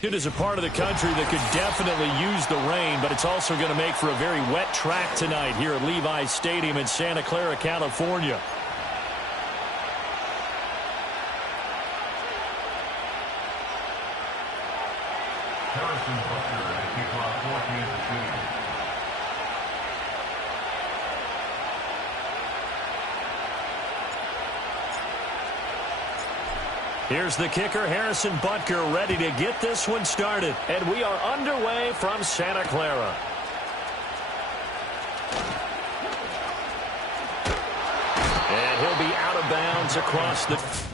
It is a part of the country that could definitely use the rain, but it's also going to make for a very wet track tonight here at Levi's Stadium in Santa Clara, California. Here's the kicker, Harrison Butker, ready to get this one started. And we are underway from Santa Clara. And he'll be out of bounds across the...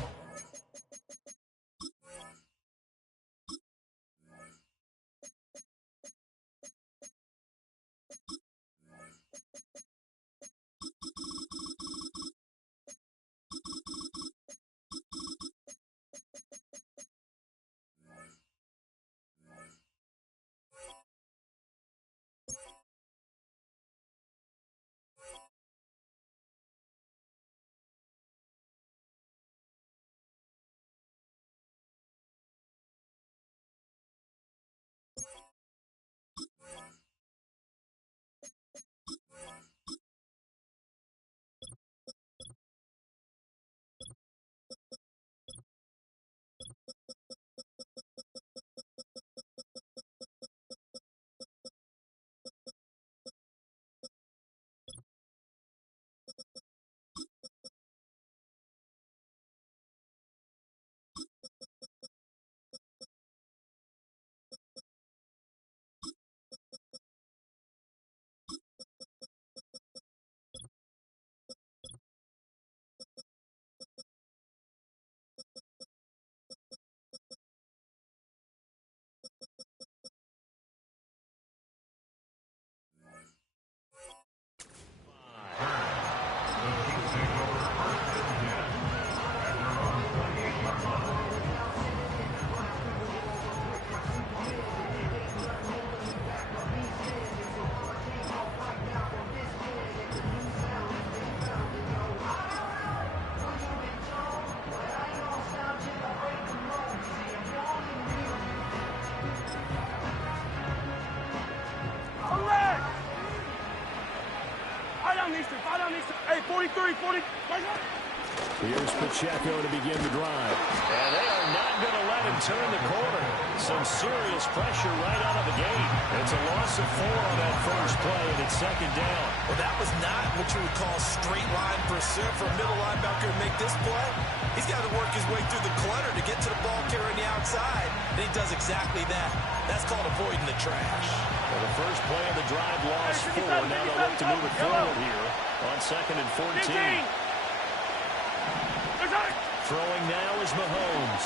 Here's Pacheco to begin the drive. And they are not going to let him turn the corner. Some serious pressure right out of the gate. It's a loss of 4 on that first play, and it's second down. Well, that was not what you would call straight line pursuit for a middle linebacker to make this play. He's got to work his way through the clutter to get to the ball carrier on the outside, and he does exactly that. That's called avoiding the trash. Well, the first play of the drive lost 4. Now they'll look to move it forward here on 2nd and 14. Throwing now is Mahomes.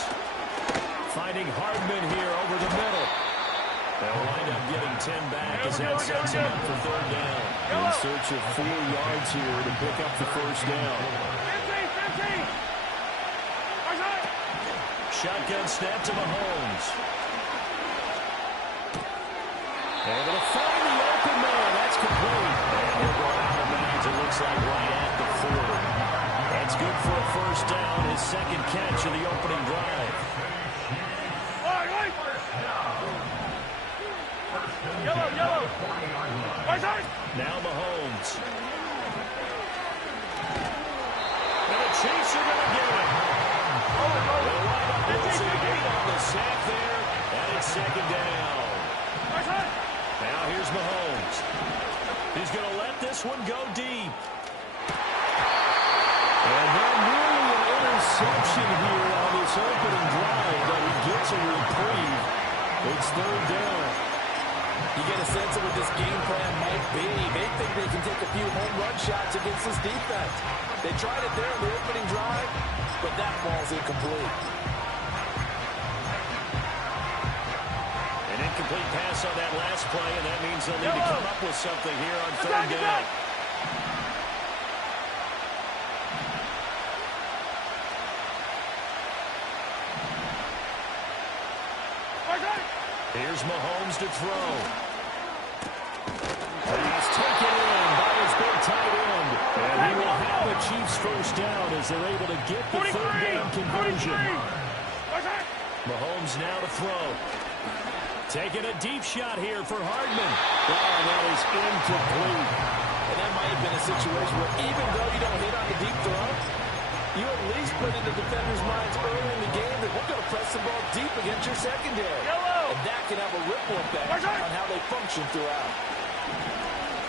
Finding Hardman here over the middle. They'll wind up getting 10 back as that sets him up for 3rd down. In search of 4 yards here to pick up the first down. Shotgun snap to Mahomes. Able to find the open man. That's complete. And he'll go out of bounds, it looks like, right at the 40. That's good for a first down, his second catch of the opening drive. Now Mahomes. And the Chiefs are going to get it. They'll wind up losing 8 on the sack there, and it's second down. Now here's Mahomes. He's going to let this one go deep. And then nearly an interception here on this opening drive, but he gets a reprieve. It's 3rd down. You get a sense of what this game plan might be. They think they can take a few home run shots against this defense. They tried it there in the opening drive, but that ball's incomplete. An incomplete pass on that last play, and that means they'll need to come up with something here on 3rd down. Here's Mahomes to throw. Pass taken in by his big tight end. And he will have a Chiefs first down as they're able to get the 3rd down conversion. Mahomes now to throw. Taking a deep shot here for Hardman. Oh, that is incomplete. And that might have been a situation where even though you don't hit on the deep throw, you at least put in the defenders' minds early in the game that we're going to press the ball deep against your secondary. And that can have a ripple effect on how they function throughout.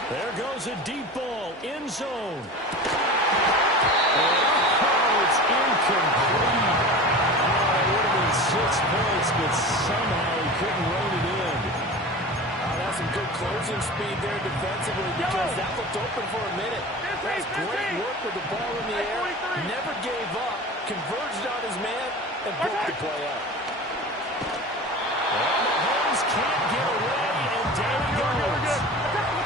There goes a deep ball, end zone. Oh, it's incomplete. Oh, it would have been 6 points, but somehow he couldn't rein it in. That's some good closing speed there defensively because that looked open for a minute. That's great work with the ball in the air. Never gave up, converged on his man, and broke the play up. Well, Mahomes can't get away, and down he goes.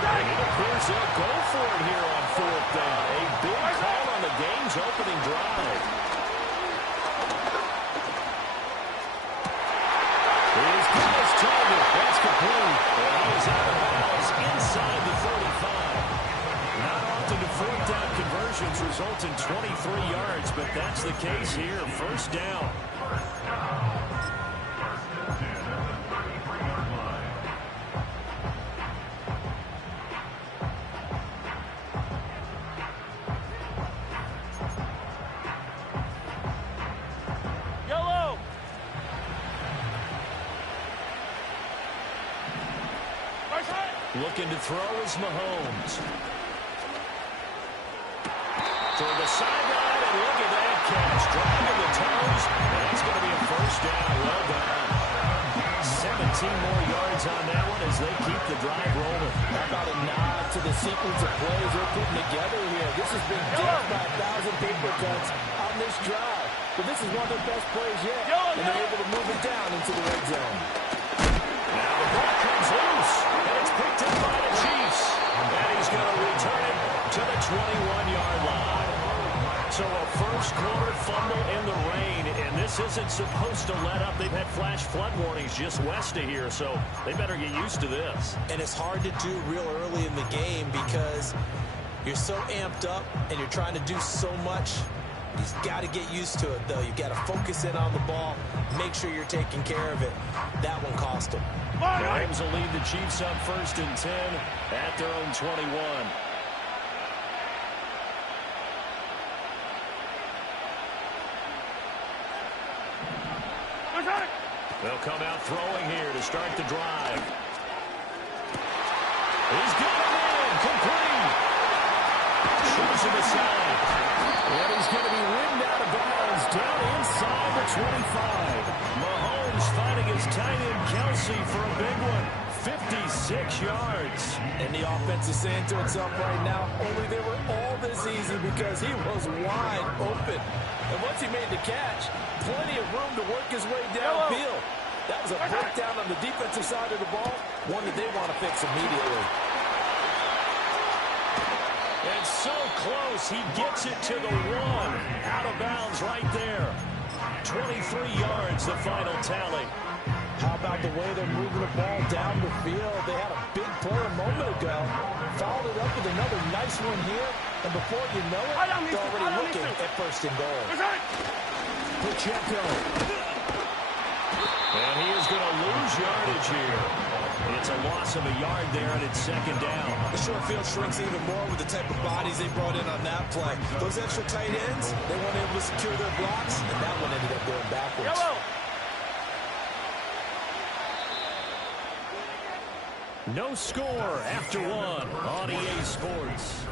And it appears they'll go for it here on 4th down. A big call on the game's opening drive. He's got his target. That's complete. And he is out of bounds inside the 35. Not often do 4th down conversions result in 23 yards, but that's the case here. First down. Looking to throw is Mahomes. Toward the sideline, and look at that catch. Driving the toes, and it's going to be a first down. Well done. 17 more yards on that one as they keep the drive rolling. How about a nod to the sequence of plays they're putting together here? This has been death by 1,000 paper cuts on this drive. But this is one of their best plays yet, and they're able to move it down into the red zone. Now the ball comes loose, and it's picked up by the Chiefs. And he's going to return it to the 21-yard line. So a first-quarter fumble in the rain, and this isn't supposed to let up. They've had flash flood warnings just west of here, so they better get used to this. And it's hard to do real early in the game because you're so amped up and you're trying to do so much. You've got to get used to it, though. You've got to focus in on the ball, make sure you're taking care of it. That one cost them. Rams will lead the Chiefs up 1st and 10 at their own 21. They'll come out throwing here to start the drive. He's got him in. Complete. Shows him aside. And he's going to be ridden out of bounds down inside the 25. Mahomes finding his tight end Kelsey for a big one. 56 yards. And the offense is saying to itself right now, only they were all this easy because he was wide open. And once he made the catch, plenty of room to work his way downfield. That was a breakdown on the defensive side of the ball, one that they want to fix immediately. And so close, he gets it to the 1. Out of bounds right there. 23 yards, the final tally. How about the way they're moving the ball down the field? They had a big play a moment ago. Followed it up with another nice one here. And before you know it, they're already looking at first and goal. Pacheco. And he is going to lose yardage here. It's a loss of a yard there, and it's second down. The short field shrinks even more with the type of bodies they brought in on that play. Those extra tight ends, they weren't able to secure their blocks, and that one ended up going backwards. No score after 1 on EA Sports.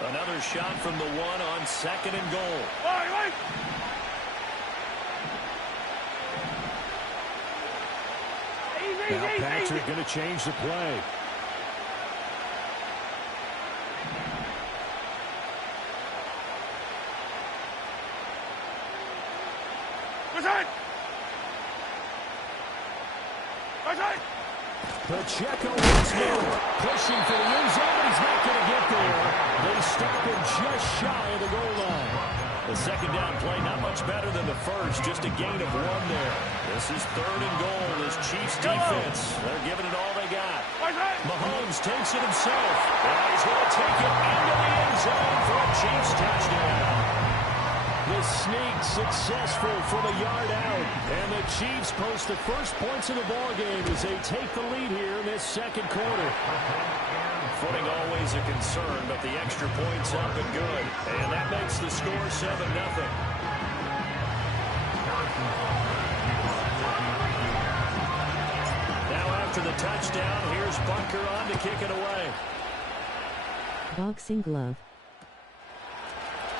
Another shot from the 1 on second and goal. Now Patrick going to change the play. Pacheco once more, pushing for the end zone, but he's not going to get there. They stop him just shy of the goal line. The second down play, not much better than the first, just a gain of 1 there. This is third and goal. This Chiefs defense, they're giving it all they got. Mahomes takes it himself. And he's going to take it into the end zone for a Chiefs touchdown. The sneak successful from a yard out. And the Chiefs post the first points of the ballgame as they take the lead here in this second quarter. Footing always a concern, but the extra point's up and good. And that makes the score 7-0. Now after the touchdown, here's Bunker on to kick it away. Boxing glove.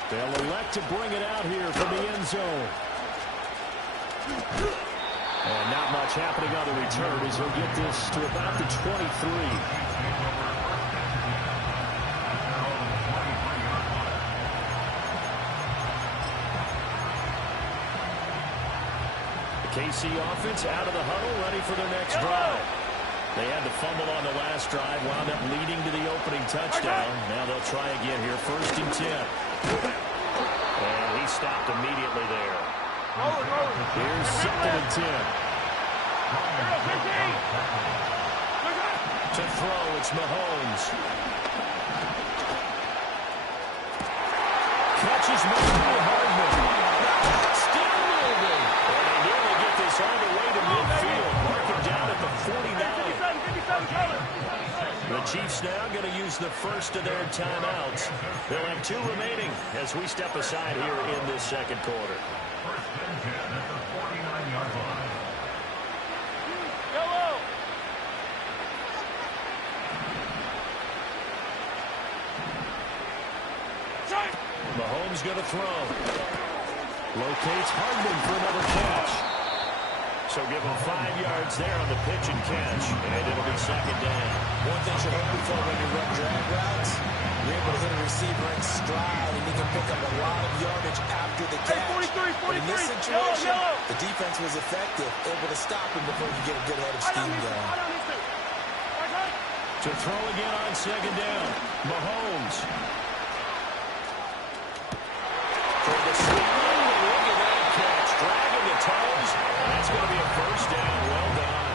They'll elect to bring it out here from the end zone. And not much happening on the return as he'll get this to about the 23. The KC offense out of the huddle, ready for their next drive. They had to fumble on the last drive, wound up leading to the opening touchdown. Now they'll try again here, 1st and 10. And he stopped immediately there. Here's 2nd and 10. To throw, it's Mahomes. Catches Murray Hardman. Still moving. And they nearly get this all the way to midfield. Mark him down at the 49. The Chiefs now going to use the first of their timeouts. They'll have 2 remaining as we step aside here in this second quarter. Mahomes going to throw. Locates Hardman for another catch. So give him 5 yards there on the pitch and catch, and it'll be second down. One thing you're hoping for when you run drag routes, you're able to hit a receiver in stride, and he can pick up a lot of yardage after the catch. 43, in this situation, the defense was effective, able to stop him before you get a good head of steam going. To throw again on second down, Mahomes. For the sweep, look at that catch, dragging the toes. That's going to be a first down. Well done.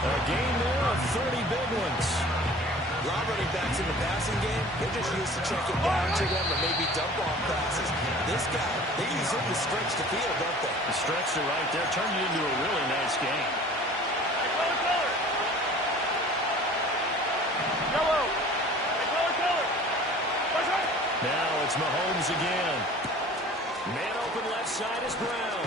A game there of 30 big ones. A lot of running backs in the passing game, they're just used to checking down to them or maybe dump-off passes. This guy, they use him to stretch the field, don't they? The stretch it right there turned it into a really nice game. Yellow. Mahomes again. Man open left side is Brown.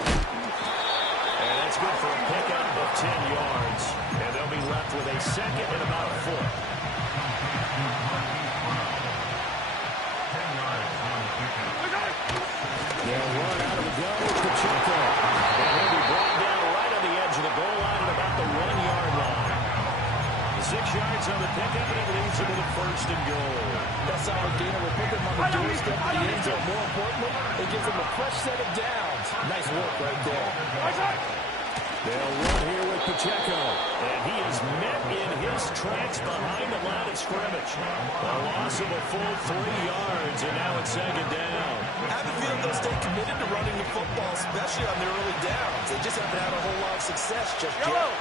And that's good for a pickup of 10 yards. And they'll be left with a second and about a foot. They'll run out of the gun with Pacheco. And he'll be brought down right on the edge of the goal line at about the 1-yard line. 6 yards on the pickup, and it leads them to the first and goal. That's how Dana will put them on the doorstep of the end zone. More importantly, it gives them a fresh set of downs. Nice work right there. They'll run here with Pacheco, and he is met in his tracks behind the line of scrimmage. A loss of a full 3 yards, and now it's second down. I have a feeling they'll stay committed to running the football, especially on their early downs. They just haven't had a whole lot of success just yet.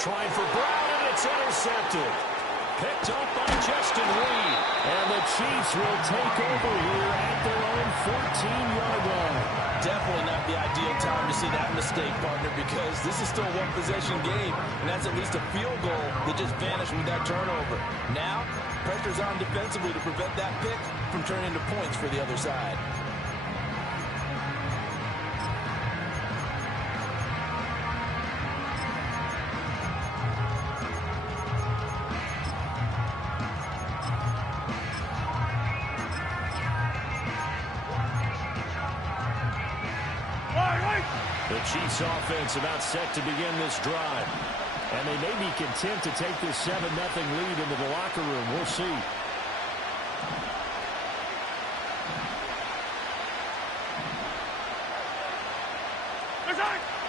Trying for Brown, and it's intercepted. Picked up by Justin Reed. And the Chiefs will take over here at their own 14-yard line. Definitely not the ideal time to see that mistake, partner, because this is still a one-possession game, and that's at least a field goal that just vanished with that turnover. Now, pressure's on defensively to prevent that pick from turning into points for the other side. The Chiefs offense about set to begin this drive. And they may be content to take this 7-0 lead into the locker room. We'll see.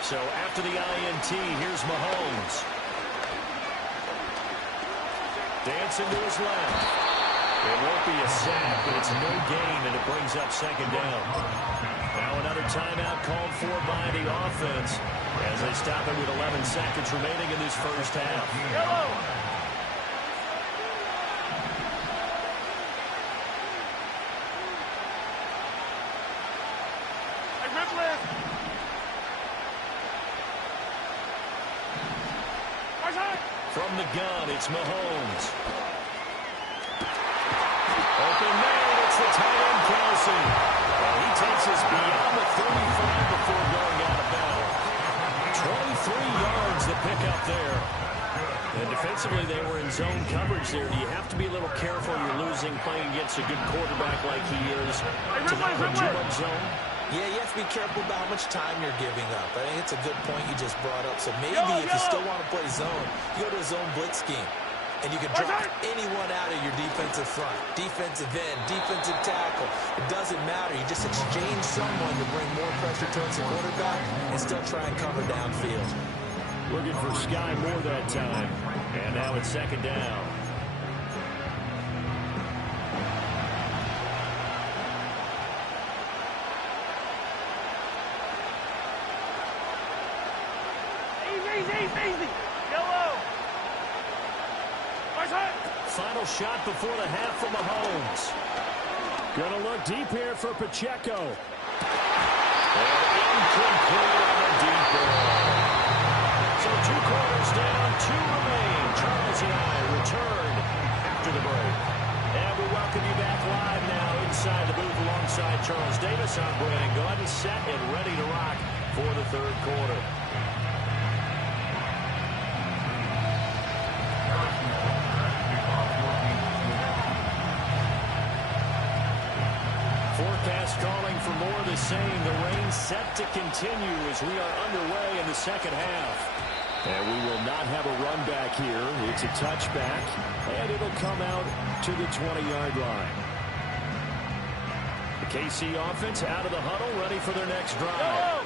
So after the INT, here's Mahomes. Dancing to his left. It won't be a sack, but it's no gain, and it brings up second down. Now another timeout called for by the offense as they stop it with 11 seconds remaining in this first half. From the gun, it's Mahomes. Open man, it's the tight end, Kelsey. And he takes us beyond the 35 before going out of bounds. 23 yards the pickup there. And defensively, they were in zone coverage there. Do you have to be a little careful? You're losing playing against a good quarterback like he is to not put too much zone? Yeah, you have to be careful about how much time you're giving up. I think it's a good point you just brought up. So maybe if you still want to play zone, you go to a zone blitz scheme. And you can drop anyone out of your defensive front, defensive end, defensive tackle. It doesn't matter. You just exchange someone to bring more pressure towards the quarterback and still try and cover downfield. Looking for Sky Moore that time. And now it's second down. Easy. Yellow. Final shot before the half from Mahomes. Gonna look deep here for Pacheco. And incomplete on the deep ball. So 2 quarters down, 2 remain. Charles and I return after the break. And we welcome you back live now inside the booth alongside Charles Davis. I'm Brandon Gaudin, set and ready to rock for the third quarter. Forecast calling for more of the same. The rain set to continue as we are underway in the second half. And we will not have a run back here. It's a touchback, and it'll come out to the 20-yard line. The KC offense out of the huddle, ready for their next drive.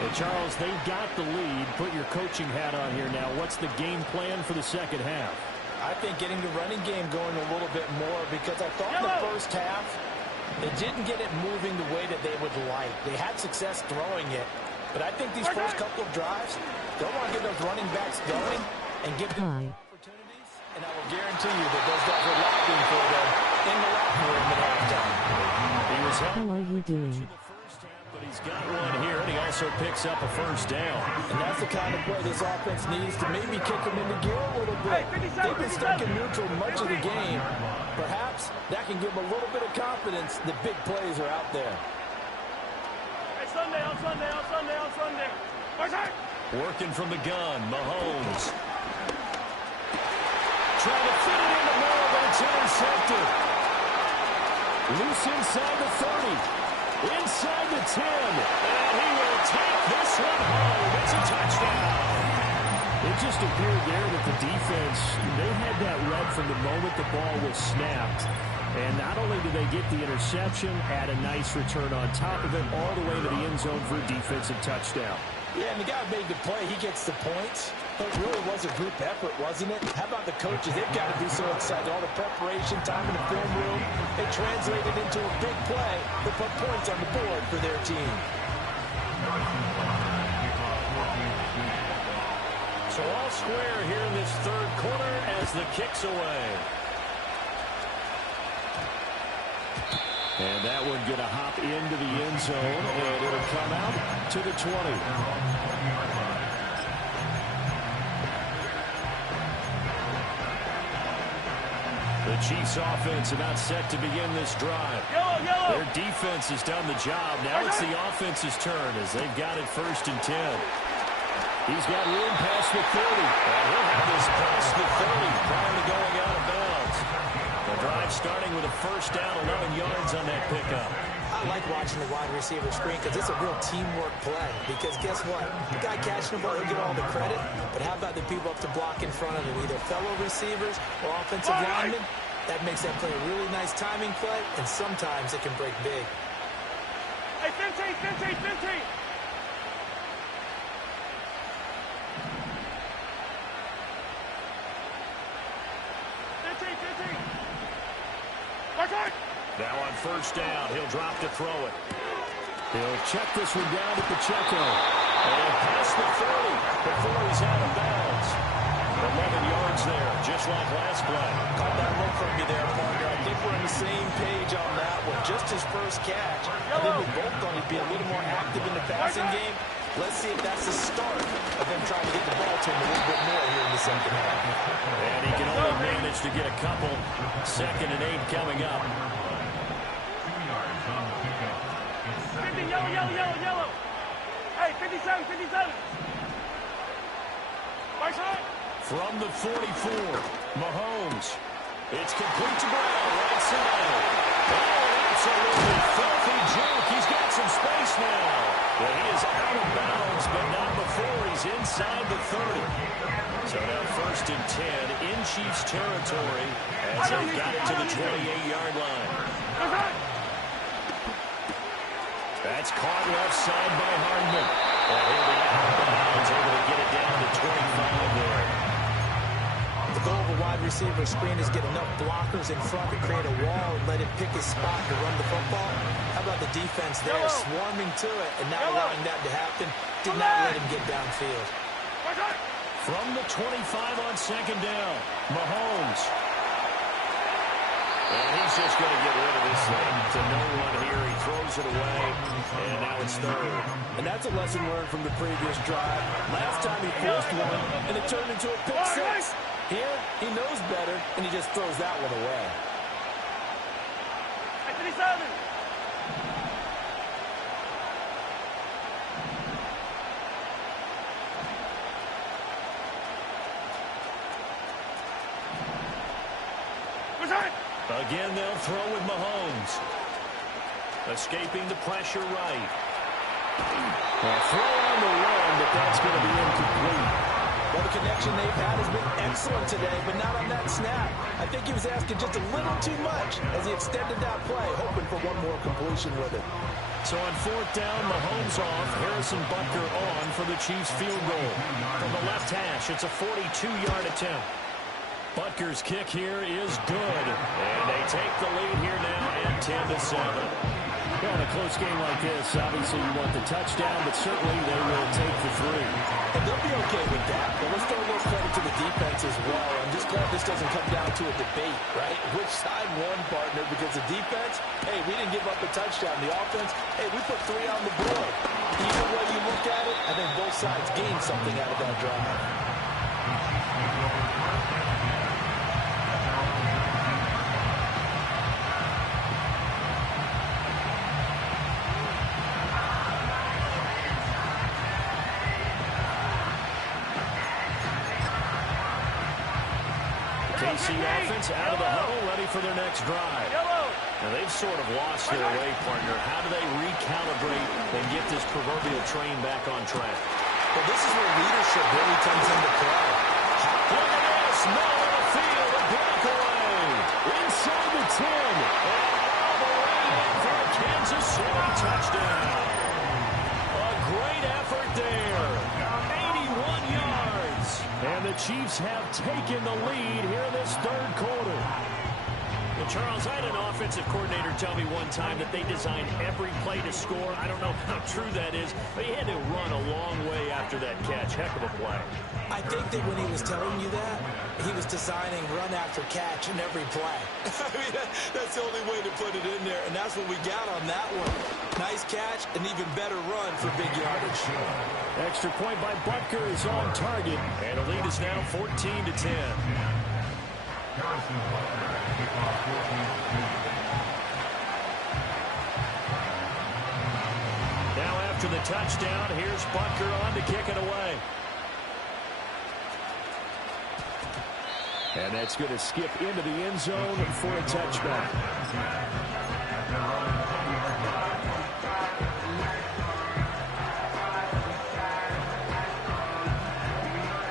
And Charles, they've got the lead. Put your coaching hat on here now. What's the game plan for the second half? I think getting the running game going a little bit more, because I thought in the first half they didn't get it moving the way that they would like. They had success throwing it, but I think these first couple of drives, they'll want to get those running backs going and give them opportunities, and I will guarantee you that those guys are lobbying for them in the locker room at halftime. He was How are you doing? the first half, but He's got one here, and he also picks up a first down. And that's the kind of play this offense needs to maybe kick them into gear a little bit. They've been stuck in neutral much of the game. Perhaps that can give them a little bit of confidence that big plays are out there. Hey, Sunday, on Sunday, on Sunday, on Sunday. Working from the gun, Mahomes. Trying to fit it in the middle, but it's intercepted. Loose inside the 30. Inside the 10. And he will take this one home. It's a touchdown. It just appeared there that the defense, they had that read from the moment the ball was snapped. And not only did they get the interception, add a nice return on top of it, all the way to the end zone for a defensive touchdown. Yeah, and the guy made the play. He gets the points. But it really was a group effort, wasn't it? How about the coaches? They've got to be so excited. All the preparation, time in the film room, it translated into a big play that put points on the board for their team. So all square here in this third quarter as the kick's away. And that one going to hop into the end zone, and it'll come out to the 20. The Chiefs offense about set to begin this drive. Their defense has done the job. Now it's the offense's turn as they've got it 1st and 10. He's got room past the 30. And he'll have this past the 30 prior to going out of bounds. The drive starting with a first down, 11 yards on that pickup. I like watching the wide receiver screen because it's a real teamwork play. Because guess what? The guy catching the ball, he'll get all the credit. But how about the people up to block in front of him? Either fellow receivers or offensive linemen. That makes that play a really nice timing play, and sometimes it can break big. Hey, 15, 15, 15. Now on first down, he'll drop to throw it. He'll check this one down at the Pacheco. And past the 30 before he's out of bounds. 11 yards there, just like last play. Caught that look from you there, partner. I think we're on the same page on that one. Just his first catch. I think we both thought he'd be a little more active in the passing game. Let's see if that's the start of them trying to get the ball to him a little bit more here in the second half. And he can only manage to get a couple. 2nd and 8 coming up. 50, yellow, yellow, yellow, yellow. Hey, 57, 57. Right side. From the 44, Mahomes. It's complete to Brown, right side. Oh, absolutely filthy juke. He's got some space now. Well, he is out of bounds, but not before he's inside the 30. So now 1st and 10 in Chiefs territory as they've got it to the 28-yard line. That's caught left side by Hardman. And he'll be out of bounds, able to get it down to 25 there. The goal of a wide receiver screen is get enough blockers in front to create a wall and let him pick his spot to run the football. How about the defense there swarming to it and not allowing that to happen? Did not let him get downfield. From the 25 on 2nd down, Mahomes. And he's just going to get rid of this thing to no one here. He throws it away, and now it's 3rd. And that's a lesson learned from the previous drive. Last time he forced one, and it turned into a pick six. Here, he knows better, and he just throws that one away. 57. Again, they'll throw with Mahomes. Escaping the pressure right. A throw on the run, but that's going to be incomplete. Well, the connection they've had has been excellent today, but not on that snap. I think he was asking just a little too much as he extended that play, hoping for one more completion with it. So on 4th down, Mahomes off, Harrison Butker on for the Chiefs field goal. From the left hash, it's a 42-yard attempt. Butker's kick here is good. And they take the lead here now at 10-7. Well, in a close game like this, obviously you want the touchdown, but certainly they will take the 3. And they'll I'd be okay with that. But let's throw a little credit to the defense as well. I'm just glad this doesn't come down to a debate, right? Which side won, partner? Because the defense, hey, we didn't give up a touchdown. The offense, hey, we put 3 on the board. Either way you look at it, I think both sides gained something out of that drive. KC offense out of the huddle, ready for their next drive. Now, they've sort of lost their way, partner. How do they recalibrate and get this proverbial train back on track? Well, this is where leadership really comes into play. Look at this. Middle of the field. A breakaway. Inside the 10. And all the way in for a Kansas City touchdown. A great effort there. 81 yards. And the Chiefs have taken the lead here in this third quarter. Well, Charles, I had an offensive coordinator tell me one time that they design every play to score. I don't know how true that is, but he had to run a long way after that catch. Heck of a play. I think that when he was telling you that, he was designing run after catch in every play. I mean, that's the only way to put it in there, and that's what we got on that one. Nice catch, an even better run for big yardage. Extra point by Butker is on target. And the lead is now 14-10. Now after the touchdown, here's Butker on to kick it away. And that's going to skip into the end zone for a touchback.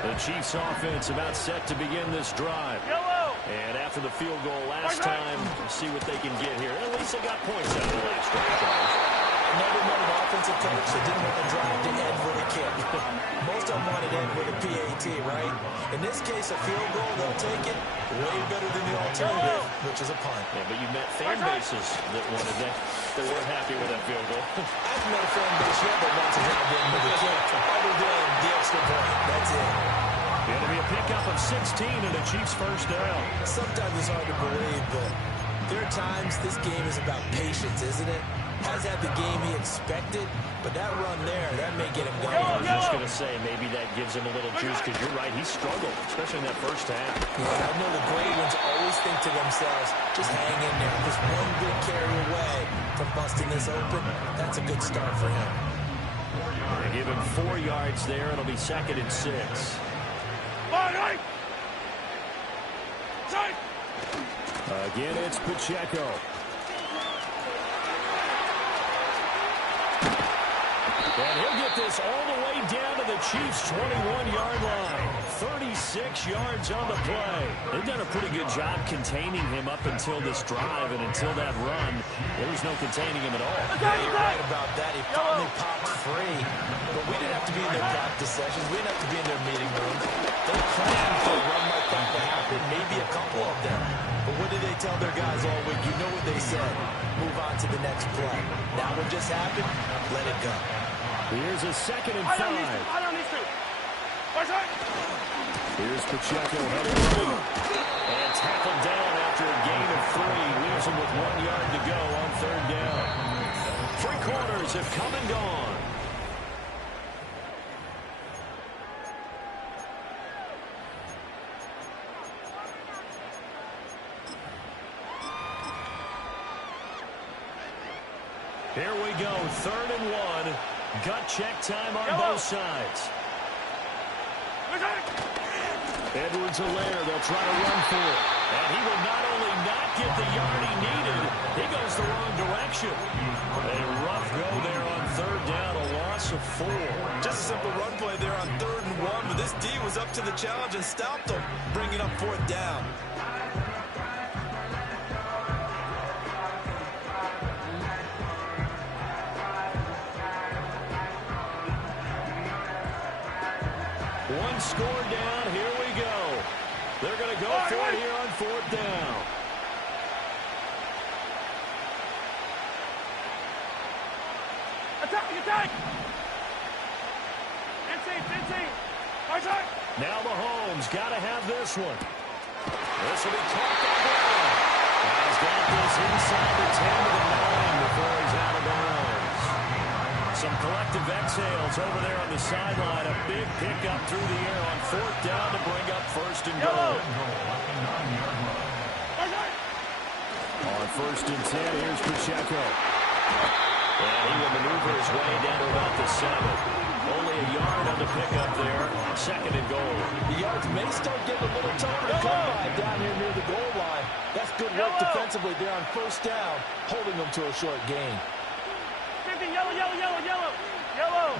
The Chiefs offense about set to begin this drive. And after the field goal last time, see what they can get here. At least they got points out of the last drive. Never met an offensive coach that didn't want to drive to end with a kick. Most of them want to end with a PAT, right? In this case, a field goal, they'll take it way better than the alternative, which is a punt. Yeah, but you met fan bases that wanted that. They weren't happy with that field goal. I've met a fan base yet that wants to drive in with a kick, other than the extra point. That's it. It'll be a pickup of 16 and a Chiefs first down. Sometimes it's hard to believe, but there are times this game is about patience, isn't it? Has had the game he expected, but that run there, that may get him going. I was just going to say, maybe that gives him a little juice, because you're right, he struggled, especially in that first half. Yeah, I know the great ones always think to themselves, just hang in there. Just one good carry away from busting this open. That's a good start for him. They give him 4 yards there. It'll be 2nd and 6. Again, it's Pacheco. And he'll get this all the way down to the Chiefs' 21-yard line. 36 yards on the play. They've done a pretty good job containing him up until this drive, and until that run, there was no containing him at all. Yeah, you're right about that. He finally popped free. But we didn't have to be in their practice sessions. We didn't have to be in their meeting rooms. They planned for a run like that to happen, maybe a couple of them. But what did they tell their guys all week? You know what they said. Move on to the next play. Now what just happened? Let it go. Here's a 2nd and 5. Here's Pacheco headed through. And tackled down after a gain of 3. Leaves him with 1 yard to go on 3rd down. 3 quarters have come and gone. Here we go, 3rd and 1. Gut check time on both sides. Edwards-Helaire, they'll try to run for it. And he will not only not get the yard he needed, he goes the wrong direction. A rough go there on 3rd down, a loss of 4. Just a simple run play there on 3rd and 1, but this D was up to the challenge and stopped them, bringing up 4th down. One score down, here we go. They're going to go for it here on 4th down. Attack! Attack! Inside! Now Mahomes got to have this one. This will be caught by Brown. He's got this inside the 10 to the 9 before he's out of bounds. Some collective exhales over there on the sideline. A big pickup through the air on 4th down to bring up 1st and goal. On 1st and 10, here's Pacheco. And he will maneuver his way down to about the 7. Only a yard on the pickup there. 2nd and goal. The yards may start getting a little tougher to come by down here near the goal line. That's good work defensively there on 1st down, holding them to a short gain. Yellow.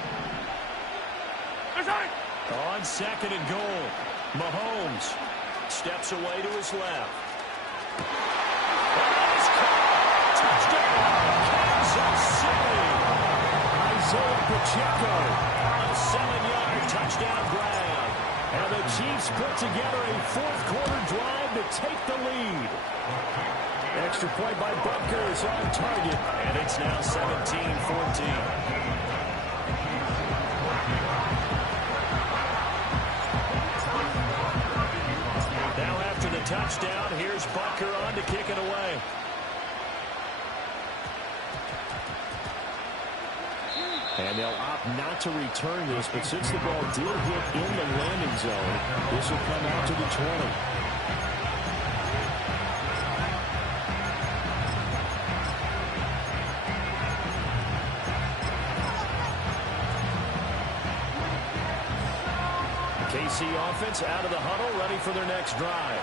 On 2nd and goal, Mahomes steps away to his left. And it's caught. Touchdown, Kansas City. Isaiah Pacheco on a 7-yard touchdown grab. And the Chiefs put together a 4th quarter drive to take the lead. Extra point by Butker is on target. And it's now 17-14. Touchdown. Here's Butker on to kick it away. And they'll opt not to return this, but since the ball did hit in the landing zone, this will come out to the 20. KC offense out of the huddle, ready for their next drive.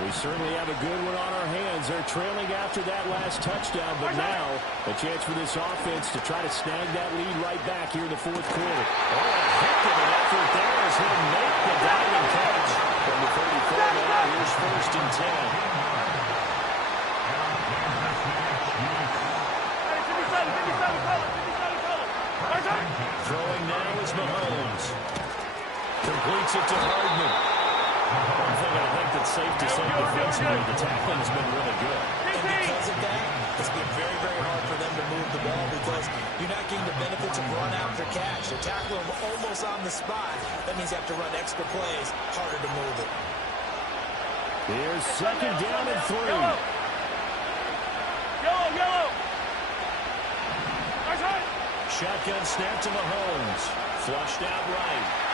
We certainly have a good one on our hands. They're trailing after that last touchdown, but now a chance for this offense to try to snag that lead right back here in the 4th quarter. Oh, a heck of an effort there as he'll make the diving catch. From the 34 now, here's 1st and 10. Throwing now is Mahomes. Completes it to Hardman. One thing I think that's safe to say defensively, the tackling has been really good. And because of that, it's been very, very hard for them to move the ball because you're not getting the benefits of run after catch. They're tackling them almost on the spot. That means you have to run extra plays, harder to move it. Here's 2nd down and 3. Yellow. Shotgun snap to Mahomes. Flushed out right.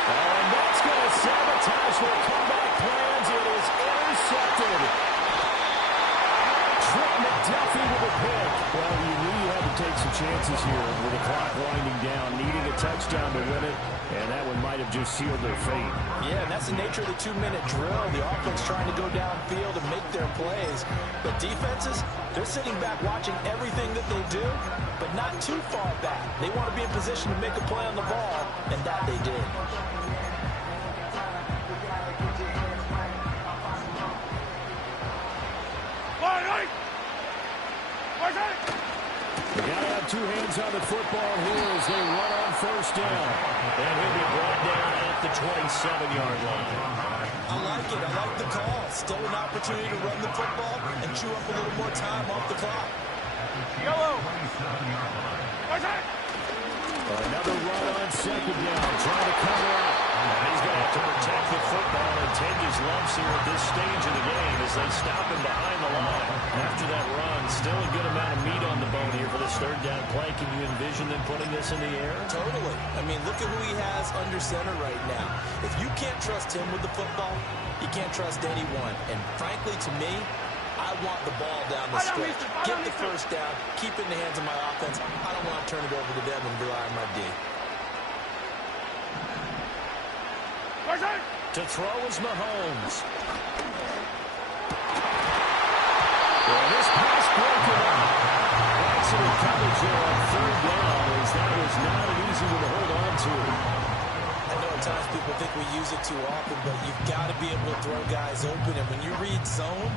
And that's going to sabotage their comeback plans. It is intercepted. Trent McDuffie with a pick. Well, you knew you had to take some chances here with the clock winding down, needing a touchdown to win it, and that one might have just sealed their fate. Yeah, and that's the nature of the 2-minute drill. The offense trying to go downfield and make their plays. But defenses, they're sitting back watching everything that they do, but not too far back. They want to be in position to make a play on the ball, and that they did. You got to have two hands on the football here as they run on 1st down. And he'll be brought down at the 27-yard line. I like it. I like the call. Still an opportunity to run the football and chew up a little more time off the clock. Another run on 2nd down, trying to cover up. And he's going to have to protect the football and take his lumps here at this stage of the game as they stop him behind the line. After that run, still a good amount of meat on the bone here for this 3rd down play. Can you envision them putting this in the air? Totally. I mean, look at who he has under center right now. If you can't trust him with the football, you can't trust anyone. And frankly, to me, I want the ball down the stretch. Get the 1st down. Keep it in the hands of my offense. I don't want to turn it over to them and rely on my D. To throw is Mahomes. Well, this pass broken up. Excellent coverage there on 3rd down as that was not an easy one to hold on to. I know at times people think we use it too often, but you've got to be able to throw guys open. And when you read zone,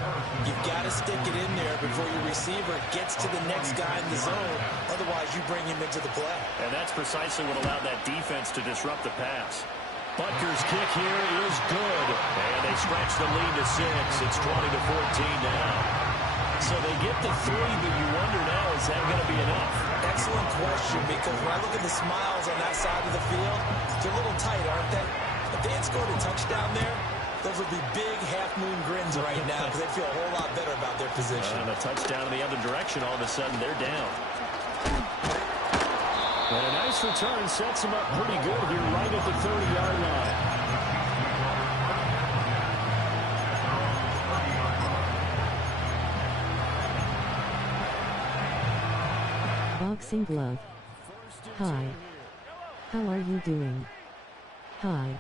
you've got to stick it in there before your receiver gets to the next guy in the zone. Otherwise, you bring him into the play. And that's precisely what allowed that defense to disrupt the pass. Butker's kick here is good. And they stretch the lead to 6. It's 20-14 now. So they get the 3, but you wonder now, is that going to be enough? excellent question, because when I look at the smiles on that side of the field, they're a little tight, aren't they? If they had scored a touchdown there, those would be big half-moon grins right now, because they'd feel a whole lot better about their position. And a touchdown in the other direction, all of a sudden they're down. And a nice return sets him up pretty good here right at the 30-yard line. Boxing glove. Hi. How are you doing? Hi.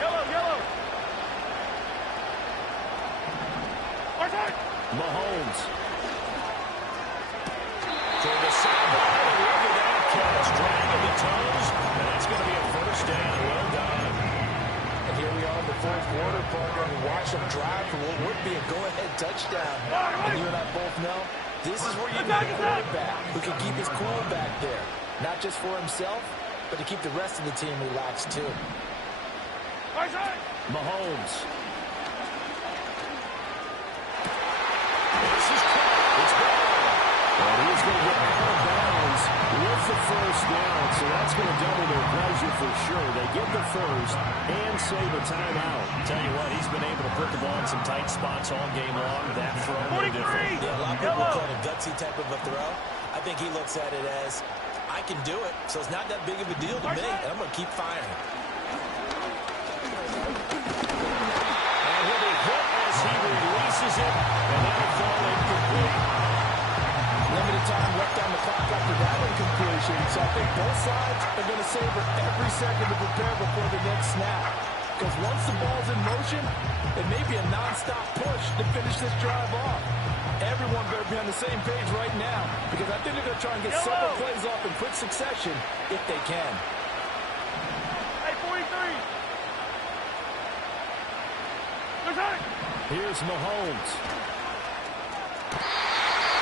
Yellow. Mahomes. Toward the sideline, and look at that catch. Dragging the toes, and that's going to be a first down. Well done. And here we are in the fourth quarter, partner, and watch them drive for what would be a go-ahead touchdown. And you and I both know this is where you need a quarterback who can keep his cool back there. Not just for himself, but to keep the rest of the team relaxed too. Mahomes. This is caught. It's gone. And he's going to get out of bounds with the first down, so that's going to double their pleasure for sure. They get the first and save a timeout. Tell you what, he's been able to put the ball in some tight spots all game long. That throw, no different. Yeah, a lot of people call it a gutsy type of a throw. I think he looks at it as, I can do it, so it's not that big of a deal to me, and I'm going to keep firing. And he'll be hit as he releases it, and that'll fall incomplete. Limited time left on the clock after that incompletion, so I think both sides are going to savor every second to prepare before the next snap. Because once the ball's in motion, it may be a non-stop push to finish this drive off. Everyone better be on the same page right now, because I think they're going to try and get several plays off in quick succession if they can. Hey, 43. Here's Mahomes.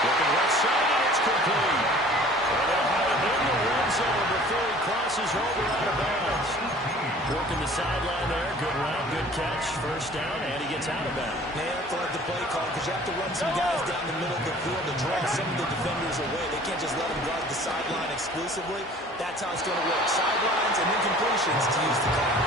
Looking left side, and it's complete. And they'll have it in the red zone before he crosses over out of bounds. Working the sideline there. Good route, good catch. First down, and he gets out of bounds. They have to let the play call, because you have to run some guys down the middle of the field to draw some of the defenders away. They can't just let them guard the sideline exclusively. That's how it's going to work. Sidelines and incompletions to use the clock.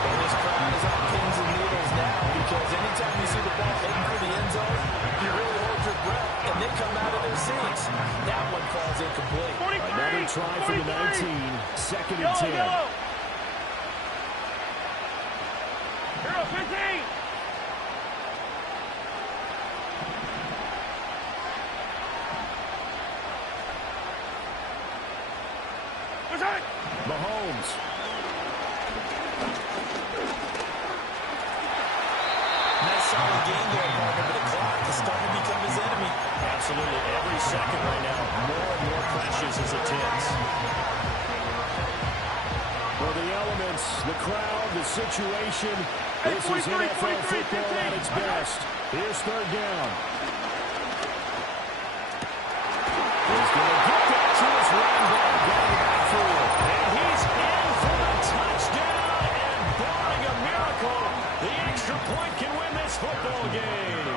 Well, this crowd is on pins and needles now, because anytime you see the ball heading for the end zone, you really hold your breath, and they come out of their seats. That one falls incomplete. 43. Another try for the 19. Second and 10. Yellow. Hero 15. Mahomes. Nice solid game there, partner, but the clock is starting to become his enemy. Absolutely. Every second right now, more and more precious as it ticks. For the elements, the crowd, the situation. This is NFL football at its best. Here's third down. He's going to get that to his running back down the backfield. And he's in for the touchdown, and barring a miracle, the extra point can win this football game.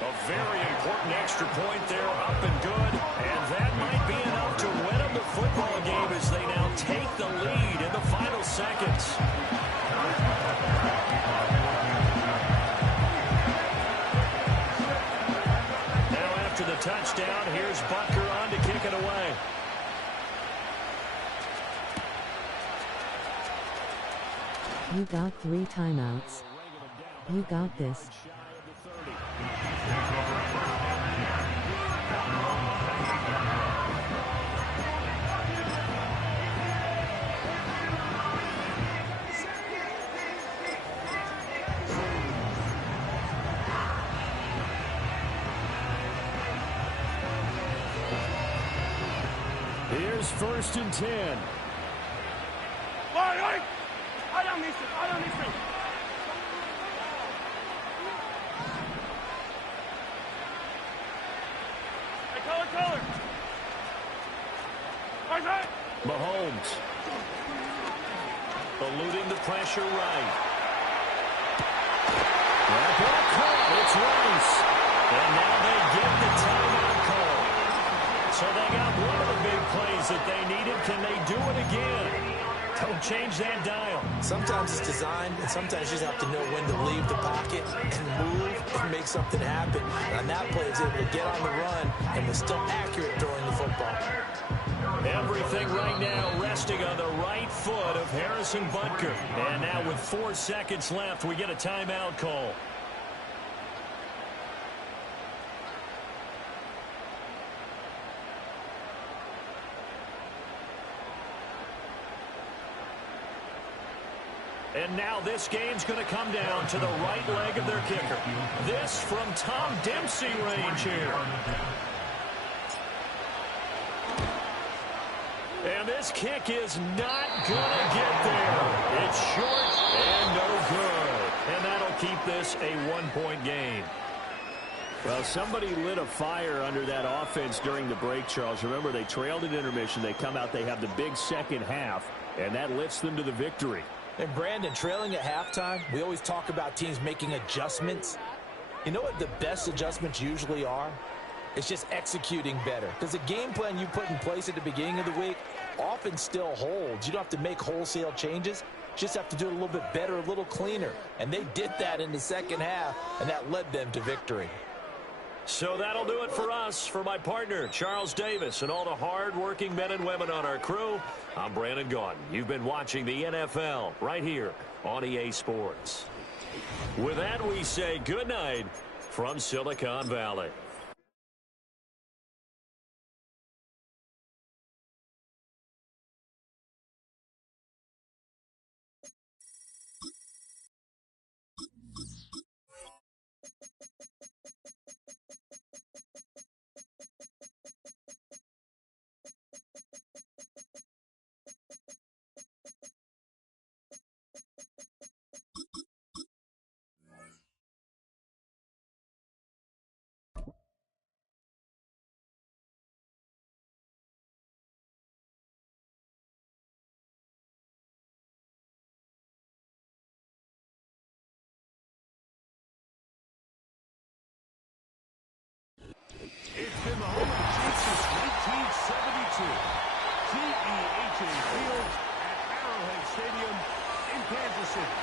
A very important extra point there, up and good, and that might be enough to win them the football game as they now take the lead in the final seconds. Now after the touchdown, here's Butker on to kick it away. You got 3 timeouts. You got this. Here's first and 10. I don't need to. Hey, color. Mahomes. pressure right. That ball caught. It's Rice. And now they get the timeout call. So they got one of the big plays that they needed. Can they do it again? Don't change that dial. Sometimes it's designed, and sometimes you just have to know when to leave the pocket and move and make something happen. And on that play, he's able to get on the run and was still accurate throwing the football. Everything right now resting on the right foot of Harrison Butker. And now with 4 seconds left, we get a timeout call. And now this game's going to come down to the right leg of their kicker. This from Tom Dempsey range here. And this kick is not going to get there. It's short and no good. And that'll keep this a 1-point game. Well, somebody lit a fire under that offense during the break, Charles. Remember, they trailed at intermission. They come out, they have the big second half, and that lifts them to the victory. And Brandon, trailing at halftime, we always talk about teams making adjustments. You know what the best adjustments usually are? It's just executing better. Because the game plan you put in place at the beginning of the week often still holds. You don't have to make wholesale changes. You just have to do it a little bit better, a little cleaner. And they did that in the second half, and that led them to victory. So that'll do it for us. For my partner, Charles Davis, and all the hard-working men and women on our crew, I'm Brandon Gaudin. You've been watching the NFL right here on EA Sports. With that, we say good night from Silicon Valley. It's been the home of the Chiefs since 1972. T.E.H.A. Field at Arrowhead Stadium in Kansas City.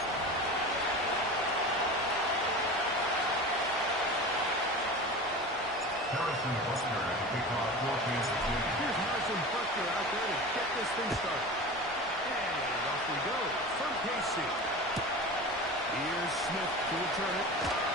Harrison Butker at the kickoff for Kansas City. Here's Harrison Butker out there to get this thing started. And off we go from KC. Here's Smith to return it.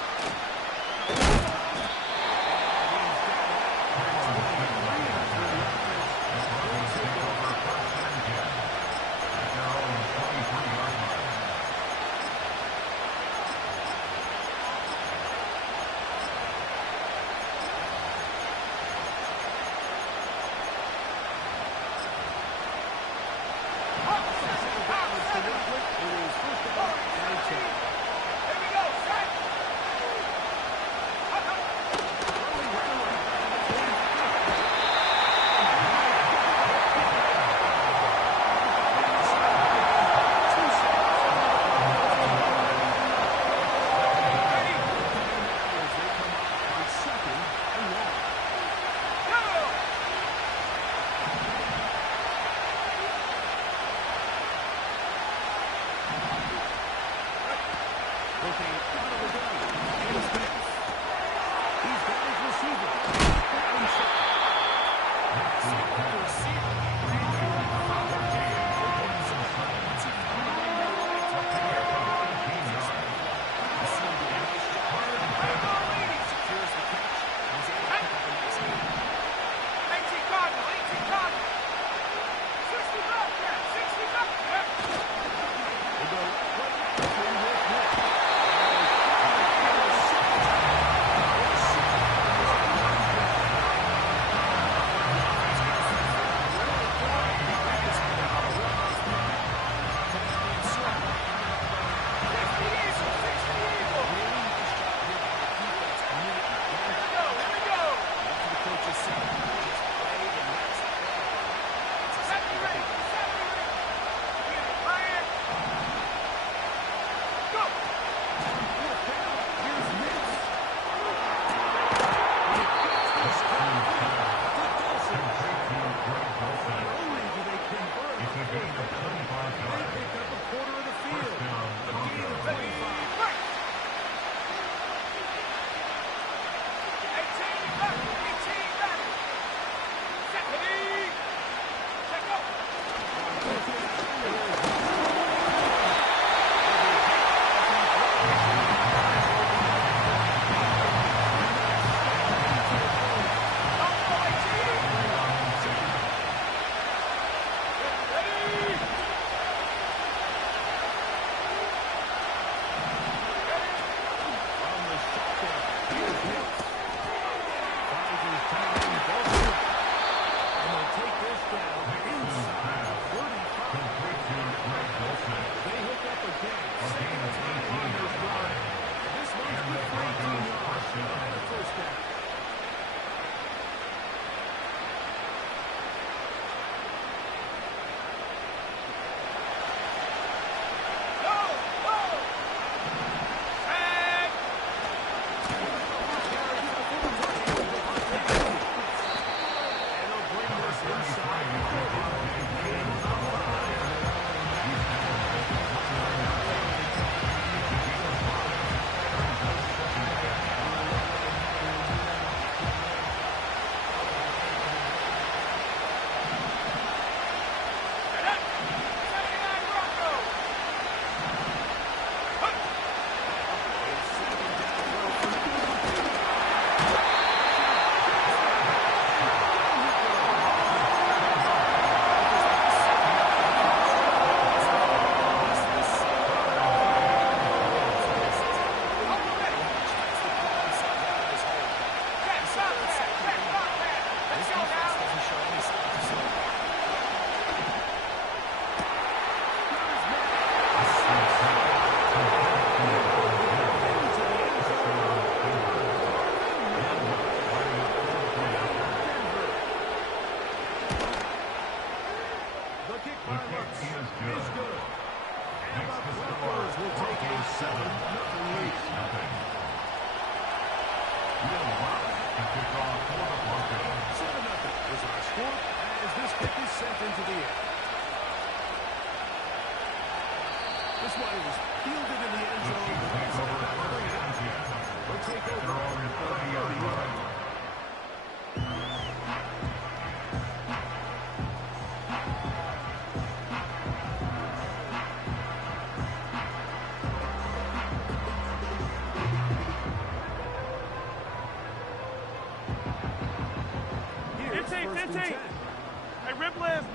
and 10. Hey, rip list.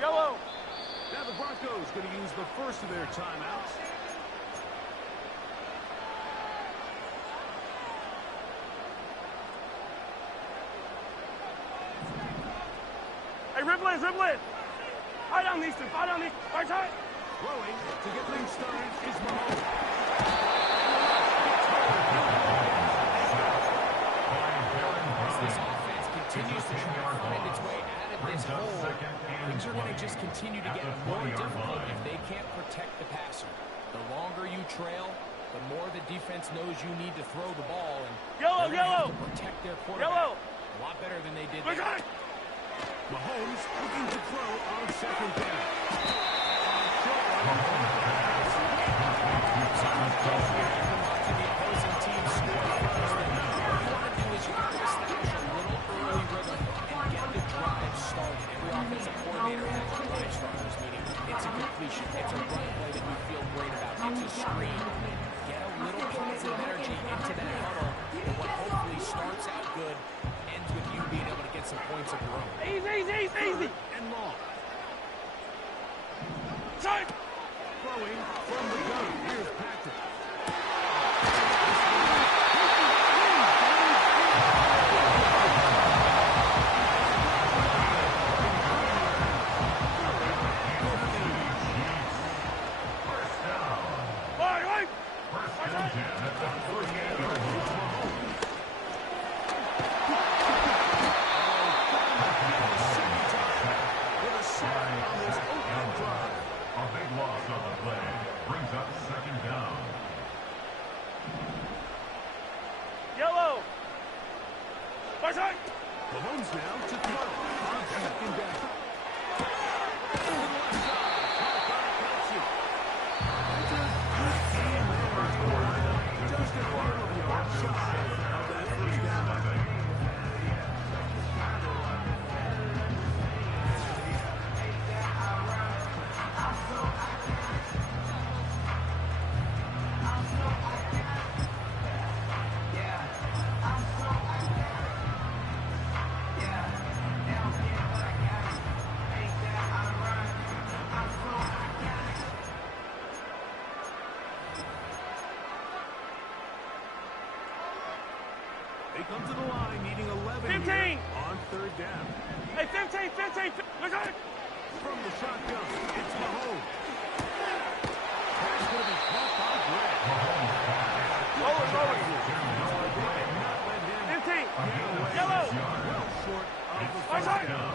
Yellow. Now the Broncos going to use the first of their timeouts. Hey, rip list, rip list. Fight down these two, fight down these. Fight tight. Throwing to get things started is Mahomes. As this offense continues to try to find its way out of this hole, things are going to just continue to get more difficult if they can't protect the passer. The longer you trail, the more the defense knows you need to throw the ball, and Yellow, they're gonna have yellow. to protect their quarterback Yellow. a lot better than they did Fight there. tight. Mahomes looking to throw on second down. Watching the opposing team score first, and what you want to do is you want to establish a little early rhythm and get the drive started. Every offensive coordinator has drive starters, meaning it's a completion, it's a run play that you feel great about, it's a screen. Get a little positive energy into that huddle, and what hopefully starts out good ends with you being able to get some points of your own. Easy. And long. Tight. Throwing from the gun. Here's Patrick. Right. With a sack on this opening drive. A big loss on the play. Brings up second down. Yellow. Fight tight. Mahomes now to throw on second down. To the left side. Caught by Kelsey. That's a good game there. Just a quarter of yard shy of that first down. They come to the line needing 11 15. here on third down. Hey, 15. Look at it. From the shotgun, it's Mahomes. That's going to be caught by Greg. Roll it. They cannot let him 15. get away. Yellow. Well short of the Fight first tight. down.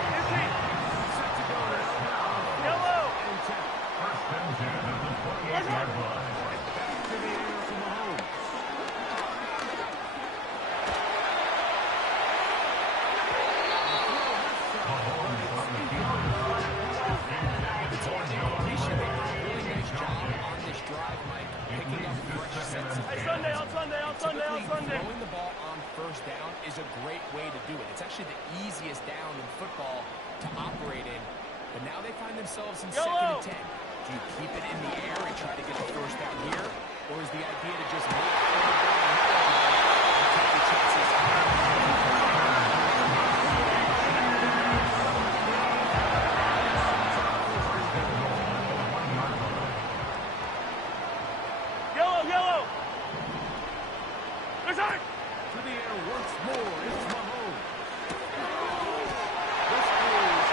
Set to go now. Yellow. And 10. First and 10 at the 20-yard line. Back to the air for Mahomes. It's all completion. They did a really nice job on this drive, Mike, picking up fresh sets of Hey, downs. on Sunday. Throwing the ball on first down is a great way to do it. It's actually the easiest down in football to operate in. But now they find themselves in second Yellow. and 10. Do you keep it in the air and try to get the first down here? Or is the idea to just make third down and take your chances? Yellow. Fight tight. To the air once more. It's Mahomes. This is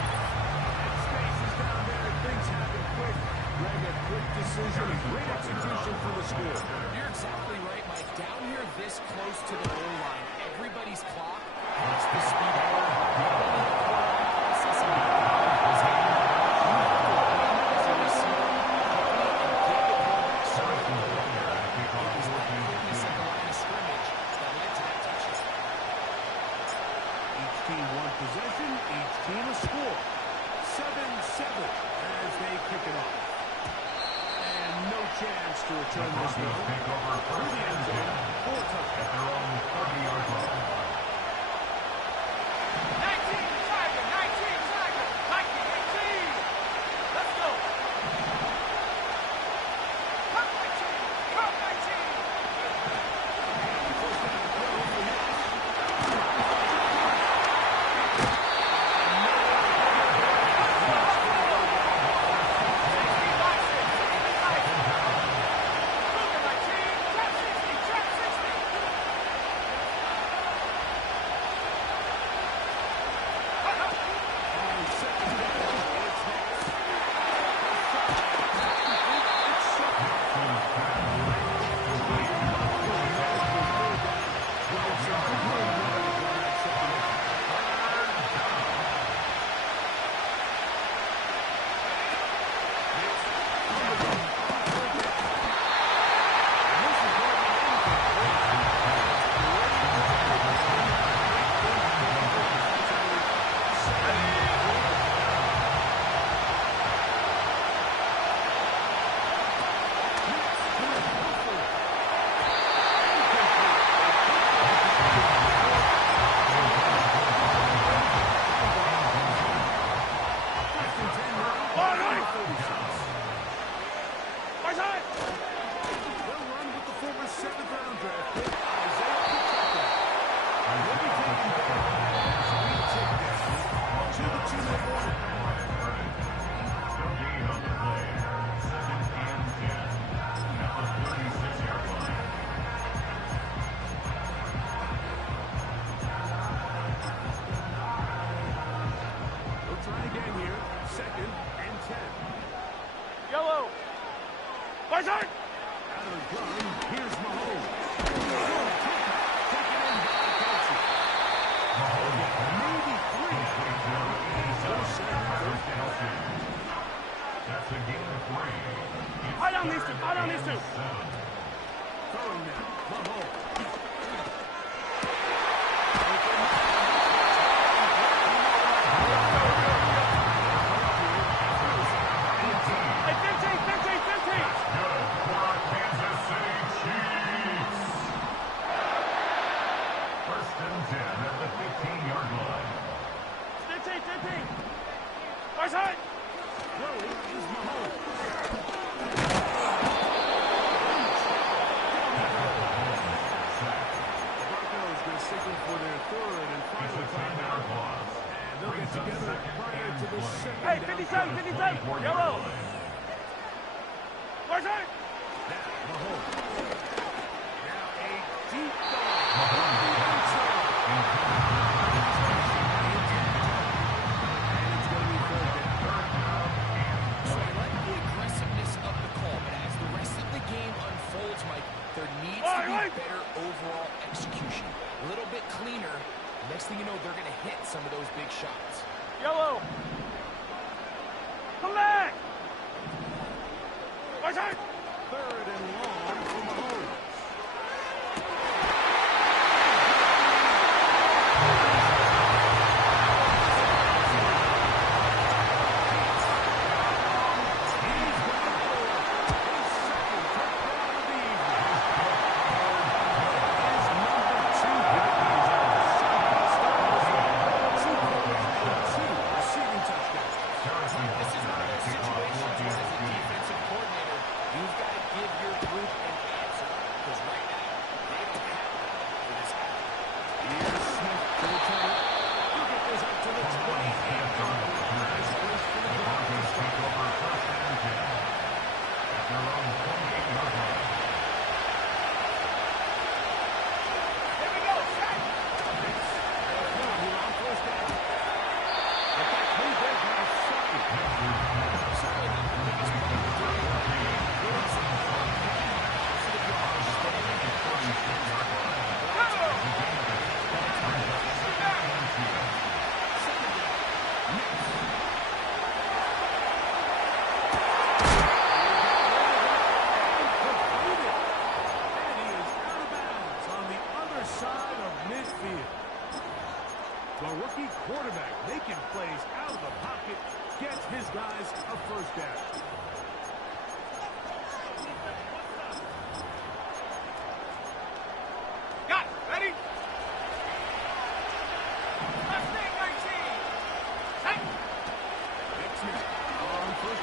space is down there. Things happen quick. Greg, a quick decision, a great execution for the score. You're exactly right, Mike. Down here this close to the goal line, everybody's clock has to speed up. Each team one possession, each team a score. 7-7 as they kick it off. And no chance to return this one. Take over first and 10. Full touchdown. At their own 30-yard line. 19, Tiger, 19, Tiger, 19, 18. Let's go. Cut 19, cut 19.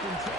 and 10.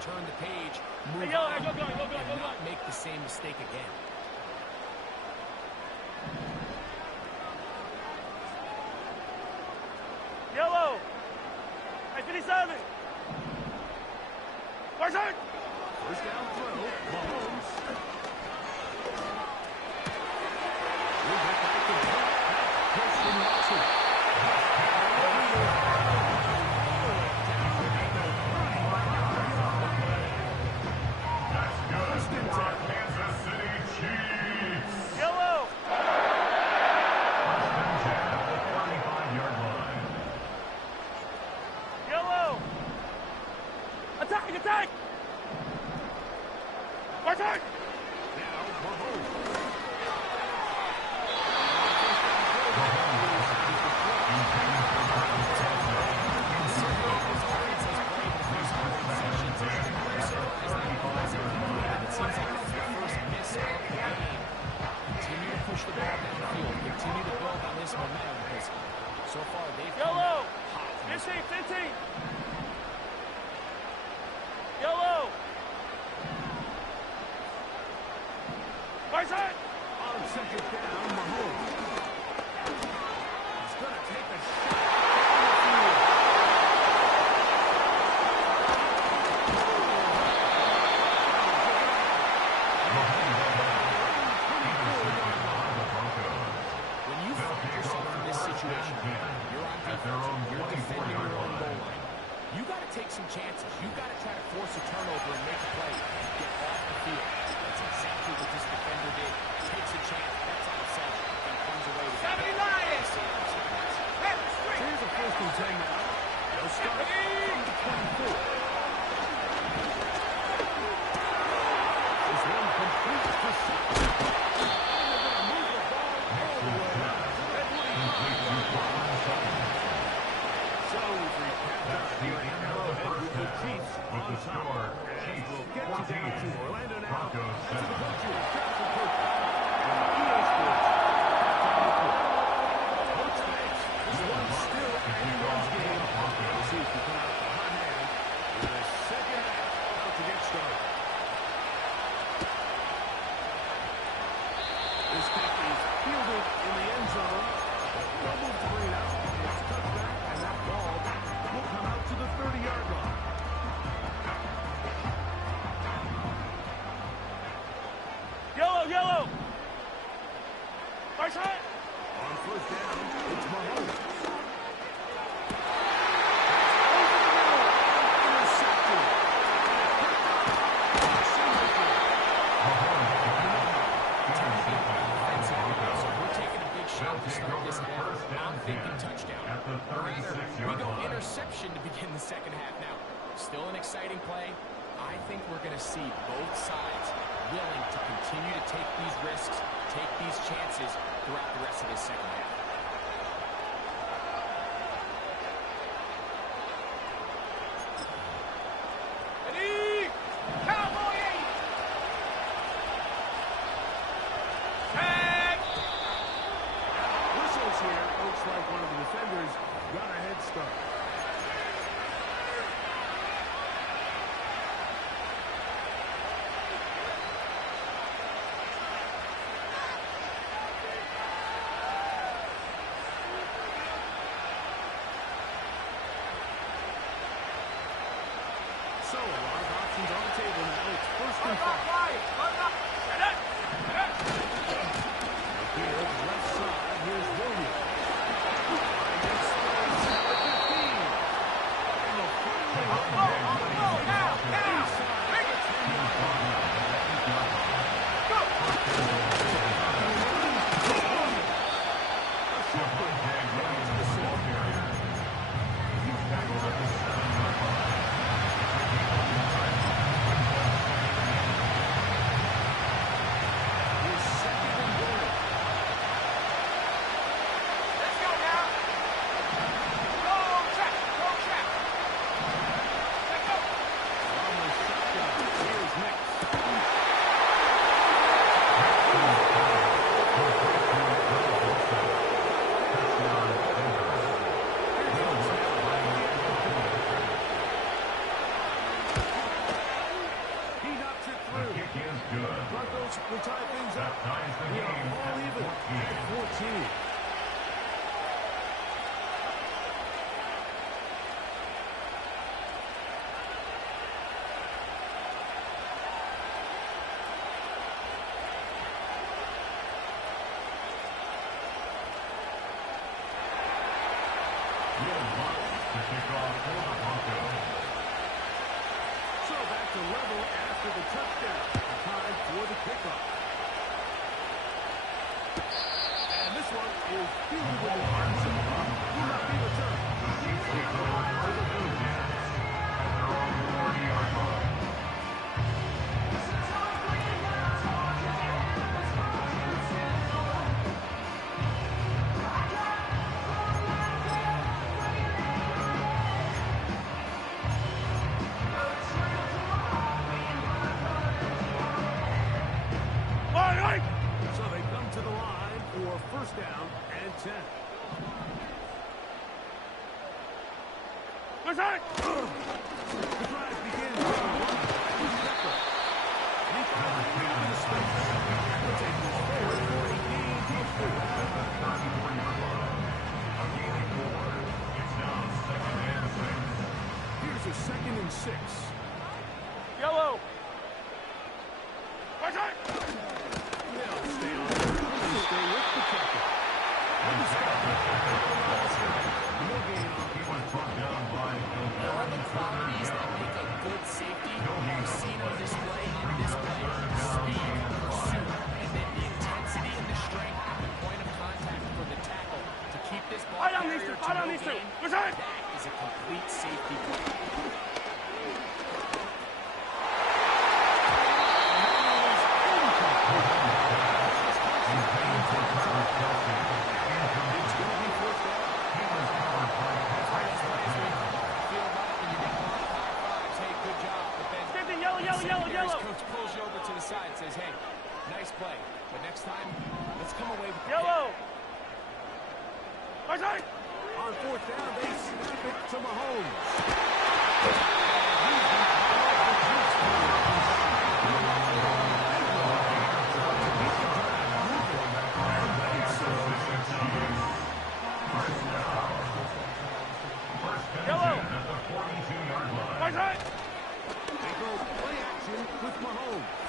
Turn the page, move on, and not make the same mistake again. Yellow. Hey, 57. First down. First down throw. Mahomes. Christian Watson. Kansas City Chiefs. Yellow. First and 10 at the 35-yard line. Yellow. Attack, attack. First down. Now Mahomes. Continue to push the ball downfield. Continue to build on this momentum because so far they've come Yellow. out hot. 15, 15. Yellow. First down. On second down, Mahomes. He's going to take a shot. When you find yourself in this situation, you're on defense, you're defending your own goal line. You got to take some chances. You got to try to force a turnover and make a play. Get off the field. That's exactly what this defender did. Takes a chance, bets on himself, and comes away with 79. Here's a first and 10 now. They'll start from the 24. This one completes the shot. So we've recapped the Arrowhead with the Chiefs on top. Chiefs will get you down to Orlando now. Broncos And to the 7. coaches, Jonathan Coach, on EA Sports. Coach, thanks. This one's still anyone's game. We'll see if you come out the hot hand in the second half. About to get started. This kick is fielded in the end zone. Double three out. It's touchback, and that ball will come out to the 30-yard line. Yellow, yellow. First down. On first down, it's Mahomes. Intercepted. We're taking a big shot to start this half. I'm thinking touchdown. At the Or rather, 36-yard we go line. interception to begin the second half now. Still an exciting play. I think we're going to see both sides willing to continue to take these risks, take these chances throughout the rest of this second half. Ready? Cowboy 8. Tag. Whistles here. Looks like one of the defenders got a head start. So, a lot of options on the table now. It's first and 5. The field left side. Here's Williams. This throw So back to level after the touchdown. Time for the kickoff. And this one is fielded with the arms up. Will not be returned. So they come to the line for first down and 10. The drive begins with a run. He finds a little bit of space. He'll take this forward for a gain of 4. Here's a 2nd and 6. Yellow. They'll stay on the ground and stay with the kicker. No gain on the one. All the qualities that make a good safety are seen on display in this play. Speed, pursuit, and then the intensity and the strength at the point of contact for the tackle to keep this ball carrier to no gain. That is a complete safety play. Yellow. Coach pulls you over to the side and says, hey, nice play, but next time, let's come away with Yellow. On 4th down, they snap it to Mahomes. Yellow. They go play action with Mahomes.